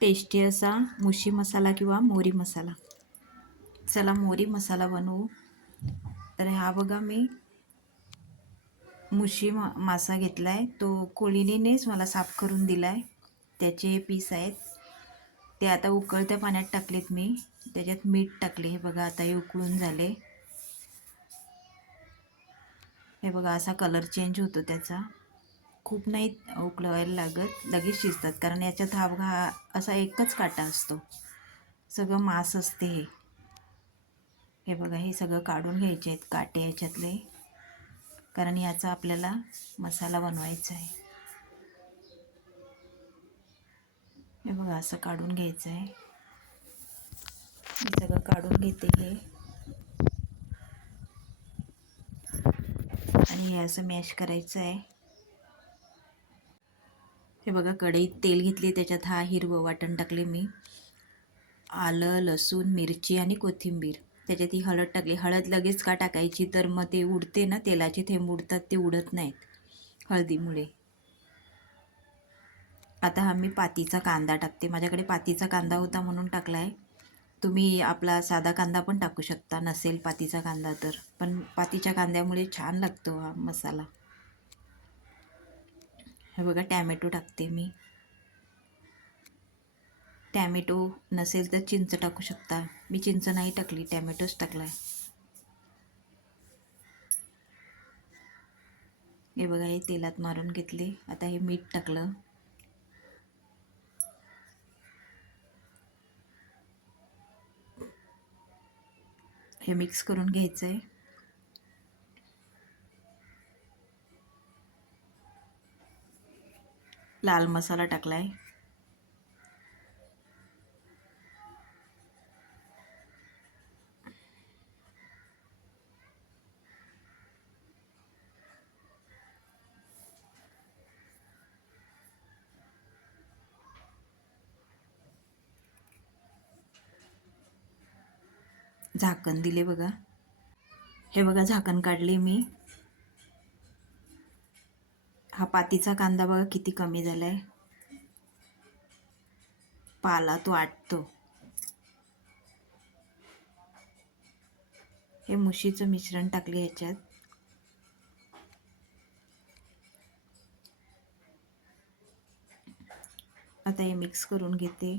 Tasty असा मुशी मसाला किंवा मोरी मसाला. चला मोरी मसाला बनवू. तर हा बघा मी मुशी मासा घेतला आहे. तो कोळीनेच मला साफ करून दिला आहे. त्याचे पीस आहेत. ते आता उकळत्या पाण्यात टाकलेत मी. त्याच्यात मीठ टाकले. हे बघा आता हे उकळून झाले. हे बघा असा कलर चेंज होतो त्याचा. खूप नाही उकळवायला लागत, लगेच शिजतात. कारण याच्यात हा बघा असा एकच काटा असतो. सगळं मांस असते हे. हे बघा हे सगळं काढून घ्यायचे आहेत काटे याच्यातले. कारण याचा आपल्याला मसाला बनवायचा आहे. हे बघा असं काढून घ्यायचं आहे. मी सगळं काढून घेते हे. आणि हे असं मॅश करायचं आहे. हे बघा कढईत तेल घेतली, त्याच्यात हा हिरवं वाटण टाकले मी. आलं, लसूण, मिरची आणि कोथिंबीर. त्याच्यात ही हळद टाकली. हळद लगेच का टाकायची, तर मग ते उडते ना, तेलाचे थेंब उडतात, ते उडत नाहीत हळदीमुळे. आता हा मी पातीचा कांदा टाकते. माझ्याकडे पातीचा कांदा होता म्हणून टाकला आहे. तुम्ही आपला साधा कांदा पण टाकू शकता, नसेल पातीचा कांदा तर. पण पातीच्या कांद्यामुळे छान लागतो हा मसाला. हे बघा टॅमॅटो टाकते मी. टॅमॅटो नसेल तर चिंच टाकू शकता. मी चिंच नाही टाकली, टॅमॅटोच टाकला आहे. हे बघा हे तेलात मारून घेतले. आता हे मीठ टाकलं. हे मिक्स करून घ्यायचं आहे. लाल मसाला टाकला आहे. झाकण दिले बघा. हे बघा झाकण काढले मी. हा पातीचा कांदा बघा किती कमी झाला आहे. पाला तो आटतो. हे मुशीचं मिश्रण टाकले ह्याच्यात. आता हे मिक्स करून घेते.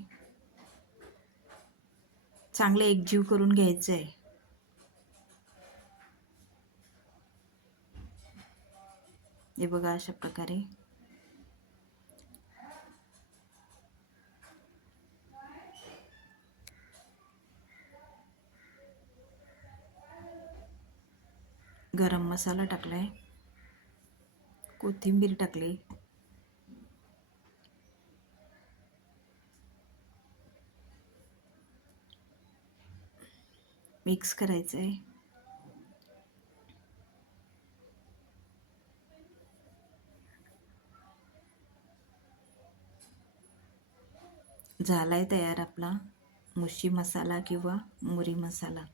चांगलं एकजीव करून घ्यायचं आहे. हे बघा अशा प्रकारे. गरम मसाला टाकलाय. कोथिंबीर टाकली. मिक्स करायचं आहे. झालाय तयार आपला मुशी मसाला किंवा मोरी मसाला.